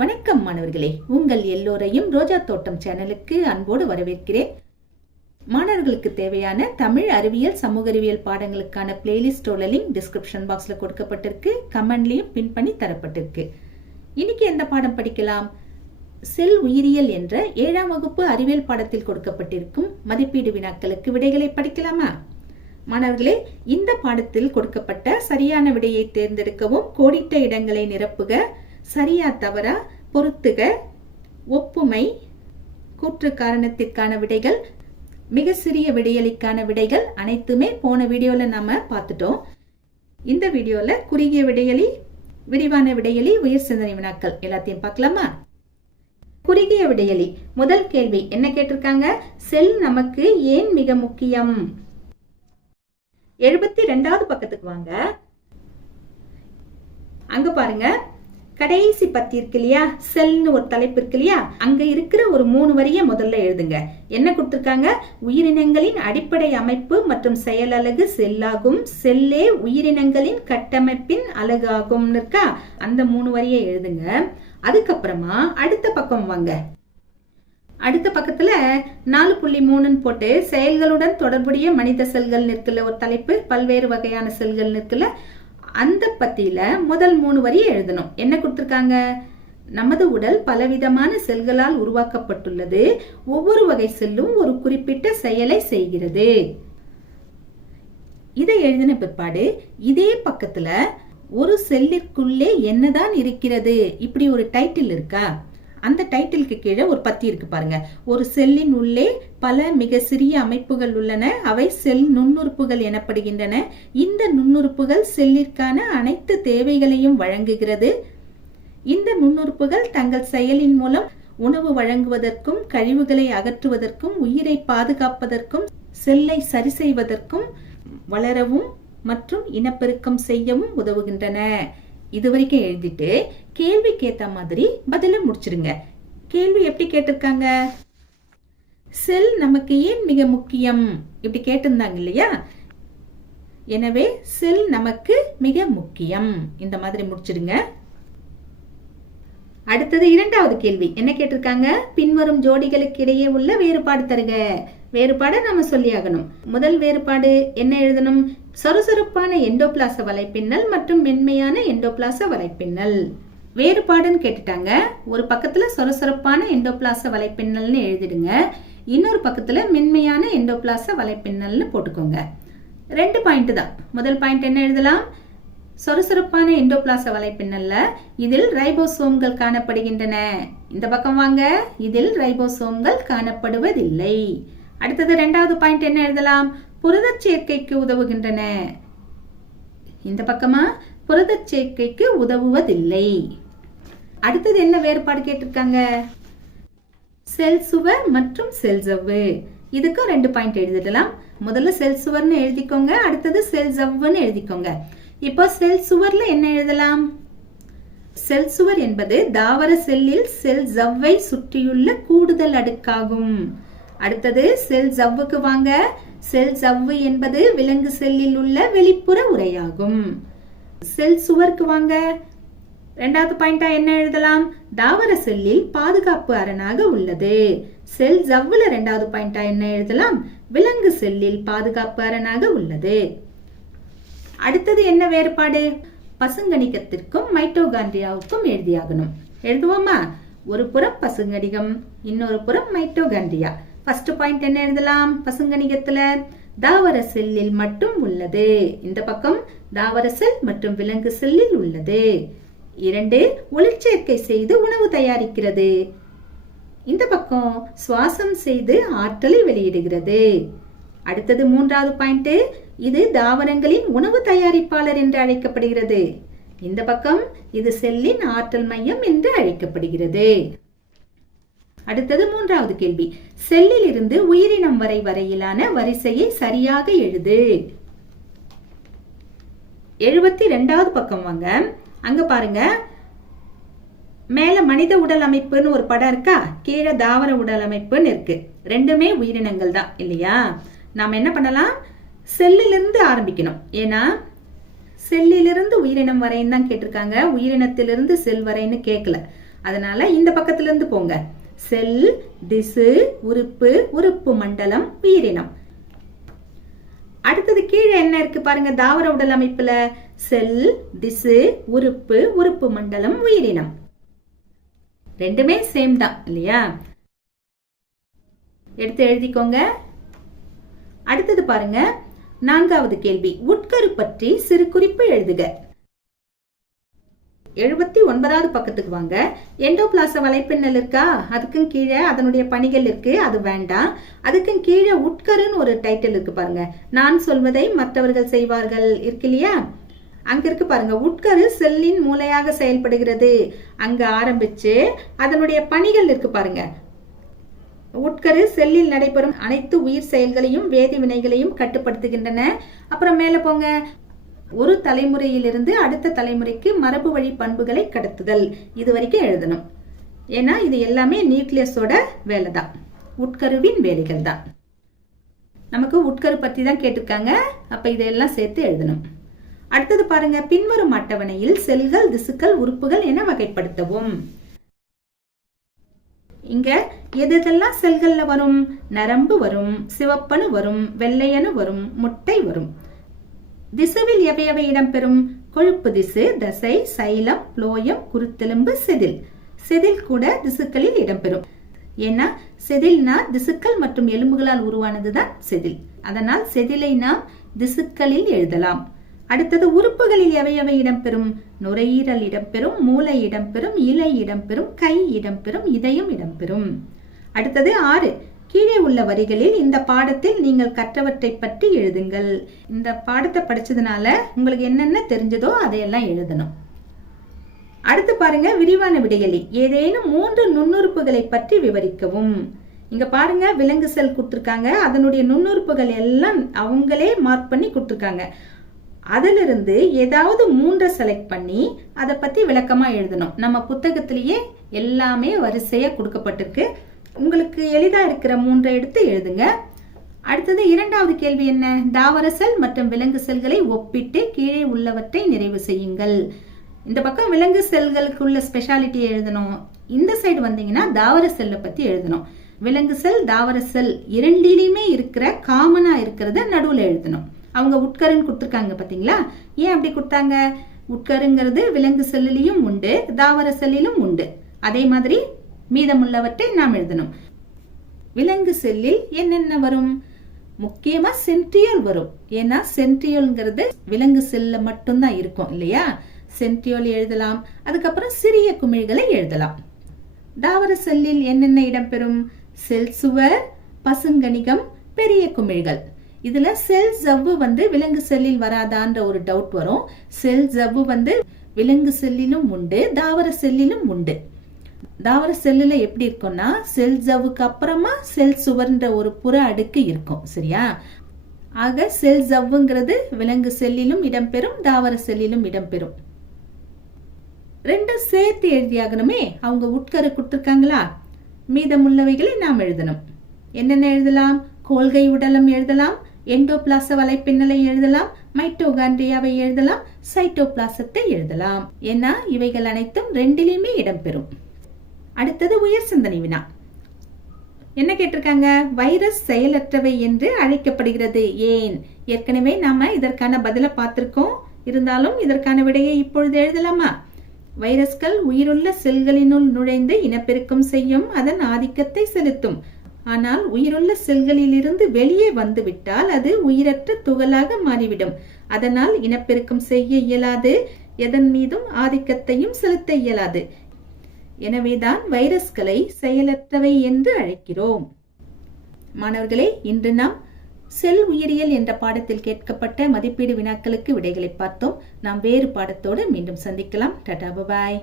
வணக்கம் மாணவர்களே. உங்கள் எல்லோரையும் ரோஜா தோட்டம் சேனலுக்கு அன்போடு வரவேற்கிறேன். மாணவர்களுக்கு தேவையான தமிழ் அறிவியல் சமூக அறிவியல் பாடங்களுக்கான பிளேலிஸ்டோட லிங்க் டிஸ்கிரிப்ஷன் பாக்ஸில் கொடுக்கப்பட்டிருக்கு. கமெண்ட்லையும் பின் பண்ணி தரப்பட்டிருக்கு. இன்னைக்கு எந்த பாடம் படிக்கலாம்? செல் உயிரியல் என்ற ஏழாம் வகுப்பு அறிவியல் பாடத்தில் கொடுக்கப்பட்டிருக்கும் மதிப்பீடு வினாக்களுக்கு விடைகளை படிக்கலாமா? மாணவர்களே இந்த பாடத்தில் கொடுக்கப்பட்ட சரியான விடையை தேர்ந்தெடுக்கவும் கோடிட்ட இடங்களை நிரப்புக. சரியா தவறா? பொருத்துக ஒப்புமை கூற்று காரணத்திற்கான விடைகள் மிக சிறிய விடையளிக்கான விடைகள் அனைத்துமே போன வீடியோவில் நம்ம பார்த்துட்டோம். இந்த வீடியோவில் குறுகிய விடையலி விரிவான விடையலி உயிர் சிந்தனை வினாக்கள் எல்லாத்தையும் பார்க்கலாமா? குறுகிய விடையலி முதல் கேள்வி என்ன கேட்டிருக்காங்க? செல் நமக்கு ஏன் மிக முக்கியம்? எழுபத்தி ரெண்டாவது பக்கத்துக்கு வாங்க. அங்க பாருங்க. கடைசி பத்தி இருக்கு இல்லையா? செல்னு ஒரு தலைப்பு இருக்கு இல்லையா? அங்க இருக்கிற ஒரு மூணு வரிய முதல்ல எழுதுங்க. என்ன கொடுத்திருக்காங்க? உயிரினங்களின் அடிப்படை அமைப்பு மற்றும் செயல் அழகு செல்லாகும். செல்லே உயிரினங்களின் கட்டமைப்பின் அழகாகும்னு இருக்கா? அந்த மூணு வரியை எழுதுங்க. அதுக்கப்புறமா அடுத்த பக்கம் வாங்க. அடுத்த பக்கத்துல நாலு புள்ளி மூணுன்னு போட்டு செயல்களுடன் தொடர்புடைய மனித செல்கள் நிற்கல ஒரு தலைப்பு பல்வேறு வகையான செல்கள் நிற்கல அந்த பத்தியில முதல் மூணு வரி எழுதணும். என்ன கொடுத்துருக்காங்க? நமது உடல் பலவிதமான செல்களால் உருவாக்கப்பட்டுள்ளது. ஒவ்வொரு வகை செல்லும் ஒரு குறிப்பிட்ட செயலை செய்கிறது. இதை எழுதின பிற்பாடு இதே பக்கத்துல ஒரு செல்லிற்குள்ளே என்னதான் இருக்கிறது? இப்படி ஒரு டைட்டில் இருக்கா? அந்த டைட்டிலுக்கு கீழே ஒரு பத்தி இருக்கு பாருங்க. ஒரு செல்லின் உள்ளே பல மிக சிறிய அமைப்புகள் உள்ளன. அவை செல் நுண்ணுறுப்புகள் எனப்படுகின்றன. இந்த நுண்ணுறுப்புகள் செல்லிற்கான அனைத்து தேவைகளையும் வழங்குகிறது. இந்த நுண்ணுறுப்புகள் தங்கள் செயலின் மூலம் உணவு வழங்குவதற்கும் கழிவுகளை அகற்றுவதற்கும் உயிரை பாதுகாப்பதற்கும் செல்லை சரி செய்வதற்கும் வளரவும் மற்றும் இனப்பெருக்கம் செய்யவும் உதவுகின்றன. இது வரைக்கும் எழுதிட்டு கேள்விக்கு ஏத்த மாதிரி பதில முடிச்சிருங்க. கேள்வி எப்படி கேட்டிருக்காங்க? செல் நமக்கு ஏன் மிக முக்கியம்? இப்படி கேட்டிருந்தாங்க இல்லையா? எனவே செல் நமக்கு மிக முக்கியம். இந்த மாதிரி முடிச்சிருங்க. அடுத்தது இரண்டாவது கேள்வி. என்ன கேட்டிருக்காங்க? பின்வரும் ஜோடிகளுக்கு இடையே உள்ள வேறுபாடு தருக. வேறுபாடை நம்ம சொல்லியாகணும். முதல் வேறுபாடு என்ன எழுதணும்? சொரசொரப்பான எண்டோபிளாச வலைப்பின்னல் மற்றும் மென்மையான எண்டோபிளாச வலைப்பின்னல். வேறுபாடுன்னு கேட்டுட்டாங்க. ஒரு பக்கத்துல சொரசொரப்பான எண்டோபிளாச வலைப்பின்னல்னு எழுதிடுங்க. இன்னொரு பக்கத்துல மென்மையான எண்டோபிளாச வலைப்பின்னல்னு போட்டுக்கோங்க. ரெண்டு பாயிண்ட் தான். முதல் பாயிண்ட் என்ன எழுதலாம்? சொரசொரப்பான எண்டோபிளாச வலைப்பின்னல்ல இதில் ரைபோசோம்கள் காணப்படுகின்றன. இந்த பக்கம் வாங்க. இதில் ரைபோசோம்கள் காணப்படுவதில்லை. அடுத்தது ரெண்டாவது பாயிண்ட் என்ன எழுதலாம்? புரதச் சேர்க்கைக்கு உதவுகின்றன. இந்த பக்கமா? புரதச் சேர்க்கைக்கு உதவுவதில்லை. அடுத்தது என்ன வேறுபாடு கேட்டிருக்காங்க? செல் சுவர் மற்றும் செல் ஜவ்வு. இதுக்கும் ரெண்டு பாயிண்ட் எழுதிடலாம். முதல்ல செல் சுவர்னு எழுதிக்கோங்க அடுத்தது செல் ஜவ்வுன்னு எழுதிக்கோங்க. இப்போ செல் சுவர்ல என்ன எழுதலாம்? செல் சுவர் என்பது தாவர செல்லில் செல் ஜவ்வை சுற்றியுள்ள கூடுதல் அடுக்காகும். அடுத்தது செல் ஜவ்வுக்கு வாங்க. செல் ஜவ்வு என்பது விலங்கு செல்லில் உள்ள வெளிப்புற உரையாகும். செல் சுவர்க்கு வாங்க. ரெண்டாவது பாயிண்டா என்ன எழுதலாம்? தாவர செல்லில் பாதுகாப்பு அரணாக உள்ளது. செல் ஜவ்வுல ரெண்டாவது பாயிண்டா என்ன எழுதலாம்? விலங்கு செல்லில் பாதுகாப்பு அரணாக உள்ளது. அடுத்தது என்ன வேறுபாடு? பசுங்கணிகத்திற்கும் மைட்டோகாண்ட்ரியாவுக்கும் எழுதியாகணும். எழுதுவோமா? ஒரு புறம் பசுங்கணிகம் இன்னொரு புறம் மைட்டோகாண்ட்ரியா. ஃபர்ஸ்ட் பாயிண்ட் என்ன எழுதலாம்? பசுங்கணிகத்துல தாவர செல்லில் மட்டும் உள்ளது. இந்த பக்கம் தாவர செல் மற்றும் விலங்கு செல்லில் உள்ளது. இரண்டு ஒளிச்சேர்க்கை செய்து உணவு தயாரிக்கிறது. இந்த பக்கம் சுவாசம் செய்து ஆற்றலை வெளியிடுகிறது. அடுத்தது மூன்றாவது பாயிண்ட் இது தாவரங்களின் உணவு தயாரிப்பாளர் என்று அழைக்கப்படுகிறது. இந்த பக்கம் இது செல்லின் ஆற்றல் மையம் என்று அழைக்கப்படுகிறது. அடுத்தது மூன்றாவது கேள்வி. செல்லில் இருந்து உயிரினம் வரை வரையிலான வரிசையை சரியாக எழுது. எழுபத்தி ரெண்டாவது பக்கம் வாங்க. அங்க பாருங்க. மேல மனித உடல் அமைப்புன்னு ஒரு படம் இருக்கா? கீழே தாவர உடல் அமைப்புன்னு இருக்கு. ரெண்டுமே உயிரினங்கள் தான் இல்லையா? நாம் என்ன பண்ணலாம்? செல்லிலிருந்து ஆரம்பிக்கணும். ஏன்னா செல்லிலிருந்து உயிரினம் வரைன்னு தான் கேட்டிருக்காங்க. உயிரினத்திலிருந்து செல் வரைன்னு கேட்கல அதனால இந்த பக்கத்துல இருந்து போங்க. செல் திசு உறுப்பு உறுப்பு மண்டலம் உயிரினம். அடுத்தது கீழே என்ன இருக்கு பாருங்க தாவர உடல் அமைப்புல? செல் திசு உறுப்பு உறுப்பு மண்டலம் உயிரினம். ரெண்டுமே சேம் தான் இல்லையா? எடுத்து எழுதிக்கோங்க. அடுத்தது பாருங்க நான்காவது கேள்வி. உட்கரு பற்றி சிறு குறிப்பு எழுதுக. எழுபத்தி ஒன்பதாவது பக்கத்துக்கு வாங்க. எண்டோபிளாச வலைப்பின்னல் இருக்கா? அதுக்கும் கீழே அதனுடைய பணிகள் இருக்கு. அது வேண்டாம். அதுக்கும் கீழே உட்கருன்னு ஒரு டைட்டில் இருக்கு பாருங்க. நான் சொல்வதை மற்றவர்கள் செய்வார்கள். இருக்கு இல்லையா? அங்க இருக்கு பாருங்க. உட்கரு செல்லின் மூளையாக செயல்படுகிறது. அங்க ஆரம்பிச்சு அதனுடைய பணிகள் இருக்கு பாருங்க. உட்கரு செல்லில் நடைபெறும் அனைத்து உயிர் செயல்களையும் வேதி வினைகளையும் கட்டுப்படுத்துகின்றன. அப்புறம் மேல போங்க. ஒரு தலைமுறையிலிருந்து அடுத்த தலைமுறைக்கு மரபு வழி பண்புகளை கடத்துதல். இது வரைக்கும் எழுதணும். ஏன்னா இது எல்லாமே நியூக்ளியஸோட வேலை தான் உட்கருவின் வேலைகள் தான் நமக்கு உட்கரு பற்றி தான் கேட்டிருக்காங்க. அப்போ இதையெல்லாம் சேர்த்து எழுதணும். அடுத்தது பாருங்க பின்வரும் அட்டவணையில் செல்கள் திசுக்கள் உறுப்புகள் என வகைப்படுத்தவும். இங்க எது எதெல்லாம் செல்கள்ல வரும்? நரம்பு வரும் சிவப்பணு வரும் வெள்ளையணு வரும் முட்டை வரும். திசுவில் எவை எவை இடம்பெறும்? கொழுப்பு திசு தசை சைலம் புளோயம் குருத்தெலும்பு செதில். செதில் கூட திசுக்களில் இடம்பெறும். ஏன்னா செதில்னா திசுக்கள் மற்றும் எலும்புகளால் உருவானதுதான் செதில். அதனால் செதிலை நாம் திசுக்களில் எழுதலாம். அடுத்தது உறுப்புகளில் எவை எவை இடம்பெறும்? நுரையீரல் இடம்பெறும் மூளை இடம்பெறும் இலை இடம்பெறும் கை இடம்பெறும் இதயம் இடம்பெறும். அடுத்தது ஆறு. கீழே உள்ள வரிகளில் இந்த பாடத்தில் நீங்கள் கற்றவற்றை பற்றி எழுதுங்கள். இந்த பாடத்தை படிச்சதுனால உங்களுக்கு என்னென்ன தெரிஞ்சதோ அதையெல்லாம் எழுதணும். அடுத்து பாருங்க விரிவான விடையலி. ஏதேனும் மூன்று நுண்ணுறுப்புகளை பற்றி விவரிக்கவும். இங்க பாருங்க விலங்கு செல் கொடுத்துருக்காங்க. அதனுடைய நுண்ணுறுப்புகள் எல்லாம் அவங்களே மார்க் பண்ணி கொடுத்துருக்காங்க. அதிலிருந்து ஏதாவது மூன்றை செலக்ட் பண்ணி அதை பத்தி விளக்கமா எழுதணும். நம்ம புத்தகத்திலேயே எல்லாமே வரிசையா கொடுக்கப்பட்டிருக்கு. உங்களுக்கு எளிதா இருக்கிற மூன்றை எடுத்து எழுதுங்க. அடுத்தது இரண்டாவது கேள்வி என்ன? தாவர செல் மற்றும் விலங்கு செல்களை ஒப்பிட்டு கீழே உள்ளவற்றை நிறைவு செய்யுங்கள். இந்த பக்கம் விலங்கு செல்களுக்கு உள்ள ஸ்பெஷாலிட்டி எழுதணும். இந்த சைடு வந்தீங்கன்னா தாவர செல்லை பத்தி எழுதணும். விலங்கு செல் தாவர செல் இரண்டிலையுமே இருக்கிற காமனா இருக்கிறத நடுவில் எழுதணும். அவங்க உட்கருன்னு கொடுத்துருக்காங்க பார்த்தீங்களா ஏன் அப்படி கொடுத்தாங்க? உட்கருங்கிறது விலங்கு செல்லிலையும் உண்டு தாவர செல்லிலும் உண்டு. அதே மாதிரி மீதமுள்ளவற்றை நாம் எழுதணும். விலங்கு செல்லில் என்னென்ன வரும்? முக்கியமா சென்ட்ரியோல் வரும். ஏன்னா சென்ட்ரியோல்ங்கிறது விலங்கு செல்ல மட்டும்தான் இருக்கும் இல்லையா? சென்ட்ரியோல் எழுதலாம். அதுக்கப்புறம் சிறிய குமிழ்களை எழுதலாம். தாவர செல்லில் என்னென்ன இடம்பெறும் செல் சுவர் பசுங்கணிகம் பெரிய குமிழ்கள். இதுல செல் ஜவ்வு வந்து விலங்கு செல்லில் வராதான்ற ஒரு டவுட் வரும். செல் ஜவ்வு வந்து விலங்கு செல்லிலும் உண்டு தாவர செல்லிலும் உண்டு. தாவர செல்லுல எப்படி இருக்கும்னா செல் ஜவ்வுக்கு அப்புறமா செல் சுவர்ன்ற ஒரு புற அடுக்கு இருக்கும் சரியா? ஆக செல் ஜவ்வுங்கிறது விலங்கு செல்லிலும் இடம்பெறும் தாவர செல்லிலும் இடம்பெறும். ரெண்டும் சேர்த்து எழுதியாகணுமே அவங்க உட்கரு கொடுத்துருக்காங்களா? மீதமுள்ளவைகளை நாம் எழுதணும். என்னென்ன எழுதலாம்? கோல்கை உடலம் எழுதலாம் எண்டோபிளாச வலைப்பின்னலை எழுதலாம் மைட்டோகாண்ட்ரியாவை எழுதலாம் சைட்டோபிளாசத்தை எழுதலாம். ஏன்னா இவைகள் அனைத்தும் ரெண்டிலையுமே இடம்பெறும். அடுத்தது உயர் சிந்தனை வினா. என்ன கேட்டிருக்காங்க? வைரஸ் செயலற்றவை என்று அழைக்கப்படுகிறது. ஏன்? ஏற்கனவே நாம இதற்கான பதில பார்த்திருக்கோம். இருந்தாலும் இதற்கான விடையை இப்பொழுது எழுதலாமா? வைரஸ்கள் உயிருள்ள செல்களினுள் நுழைந்து இனப்பெருக்கம் செய்யும் அதன் ஆதிக்கத்தை செலுத்தும். ஆனால் உயிருள்ள செல்களிலிருந்து வெளியே வந்துவிட்டால் அது உயிரற்ற துகளாக மாறிவிடும். அதனால் இனப்பெருக்கம் செய்ய இயலாது எதன் மீதும் ஆதிக்கத்தையும் செலுத்த இயலாது. எனவேதான் வைரஸ்களை செயலற்றவை என்று அழைக்கிறோம். மாணவர்களே இன்று நாம் செல் உயிரியல் என்ற பாடத்தில் கேட்கப்பட்ட மதிப்பீடு வினாக்களுக்கு விடைகளை பார்த்தோம். நாம் வேறு பாடத்தோடு மீண்டும் சந்திக்கலாம். டடா பாய்